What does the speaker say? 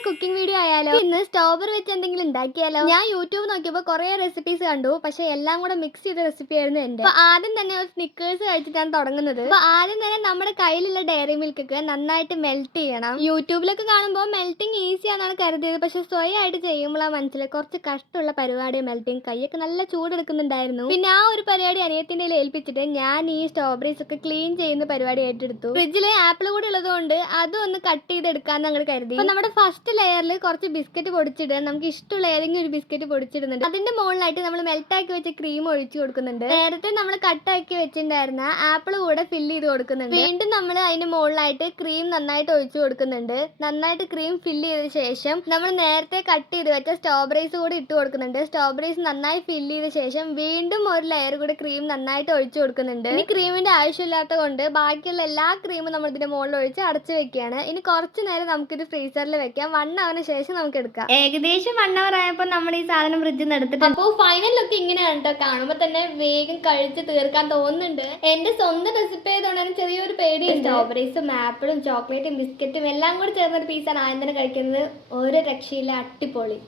ഒരു cooking video ആയാലോ? ഇന്ന് സ്ട്രോബെറി വെച്ച് എന്തെങ്കിലും ഉണ്ടാക്കിയാലോ? ഞാൻ യൂട്യൂബ് നോക്കിയപ്പോൾ കുറേ റെസിപ്പീസ് കണ്ടു, പക്ഷെ എല്ലാം കൂടെ മിക്സ് ചെയ്ത റെസിപ്പി ആയിരുന്നു എൻ്റെ. അപ്പോൾ ആദ്യം തന്നെ ഒരു സ്നിക്കേഴ്സ് കഴിച്ചിട്ടാണ് തുടങ്ങുന്നത്. അപ്പോൾ ആദ്യം തന്നെ നമ്മുടെ കയ്യിലുള്ള ഡയറി മിൽക്ക് ഒക്കെ നന്നായിട്ട് മെൽറ്റ് ചെയ്യണം. യൂട്യൂബിലൊക്കെ കാണുമ്പോൾ മെൽറ്റിംഗ് ഈസി ആണെന്നാണ് കരുതിയത്, പക്ഷെ സ്വയമായിട്ട് ചെയ്യുമ്പോഴാണ് മനസ്സിലായി കുറച്ച് കഷ്ടമുള്ള പരിപാടി. മെൽറ്റിംഗ് കൈയൊക്കെ നല്ല ചൂടെടുക്കുന്നുണ്ടായിരുന്നു. പിന്നെ ആ ഒരു പരിപാടി അനിയത്തിൻ്റെ ഏൽപ്പിച്ചിട്ട് ഞാൻ ഈ സ്ട്രോബെറീസ് ഒക്കെ ക്ലീൻ ചെയ്യുന്ന പരിപാടി ഏറ്റെടുത്തു. ഫ്രിഡ്ജിൽ ആപ്പിൾ കൂടി ഉള്ളതുകൊണ്ട് അതും ഒന്ന് കട്ട് ചെയ്തെടുക്കാന്ന് അങ്ങോട്ട് കരുതി. അപ്പോൾ നമ്മുടെ ഫസ്റ്റ് ലെയറിൽ കുറച്ച് ബിസ്ക്കറ്റ് പൊടിച്ചിടാൻ, നമുക്ക് ഇഷ്ടമുള്ള ഏതെങ്കിലും ഒരു ബിസ്ക്കറ്റ് പൊടിച്ചിടുന്നുണ്ട്. അതിന്റെ മുകളിലായിട്ട് നമ്മൾ മെൽറ്റാക്കി വെച്ച ക്രീം ഒഴിച്ചു കൊടുക്കുന്നുണ്ട്. നേരത്തെ നമ്മൾ കട്ടാക്കി വെച്ചിട്ടുണ്ടായിരുന്ന ആപ്പിൾ കൂടെ ഫില്ല് ചെയ്ത് കൊടുക്കുന്നുണ്ട്. വീണ്ടും നമ്മൾ അതിന്റെ മുകളിലായിട്ട് ക്രീം നന്നായിട്ട് ഒഴിച്ചു കൊടുക്കുന്നുണ്ട്. നന്നായിട്ട് ക്രീം ഫില്ല് ചെയ്ത ശേഷം നമ്മൾ നേരത്തെ കട്ട് ചെയ്ത് വെച്ച സ്ട്രോബെറീസ് കൂടി ഇട്ട് കൊടുക്കുന്നുണ്ട്. സ്ട്രോബെറീസ് നന്നായി ഫില്ല് ചെയ്ത ശേഷം വീണ്ടും ഒരു ലെയർ കൂടി ക്രീം നന്നായിട്ട് ഒഴിച്ചു കൊടുക്കുന്നുണ്ട്. ഇനി ക്രീമിന്റെ ആവശ്യമില്ലാത്ത കൊണ്ട് ബാക്കിയുള്ള എല്ലാ ക്രീമും നമ്മൾ ഇതിന്റെ മുകളിൽ ഒഴിച്ച് അടച്ചു വെക്കുകയാണ്. ഇനി കുറച്ച് നേരം നമുക്കിത് ഫ്രീസറിൽ വെക്കാം. 1 അവറിന് ശേഷം നമുക്ക് എടുക്കാം. ഏകദേശം 1 അവർ ആയപ്പോൾ നമ്മൾ ഈ സാധനം ഫ്രിഡ്ജിൽ നിന്ന് എടുത്തിട്ട്, അപ്പോൾ ഫൈനൽ ലുക്ക് ഇങ്ങനെയാണ് കേട്ടോ. കാണുമ്പോൾ തന്നെ വേഗം കഴിച്ച് തീർക്കാൻ തോന്നുന്നുണ്ട്. എന്റെ സ്വന്തം റെസിപ്പി ആയതുകൊണ്ടാണ് ചെറിയൊരു പേടിയുണ്ട്. സ്ട്രോബെറീസും ആപ്പിളും ചോക്ലേറ്റും ബിസ്ക്കറ്റും എല്ലാം കൂടി ചേർന്നൊരു പീസാണ് ആദ്യം തന്നെ കഴിക്കുന്നത്. ഒരു രക്ഷയില്ല, അടിപൊളി.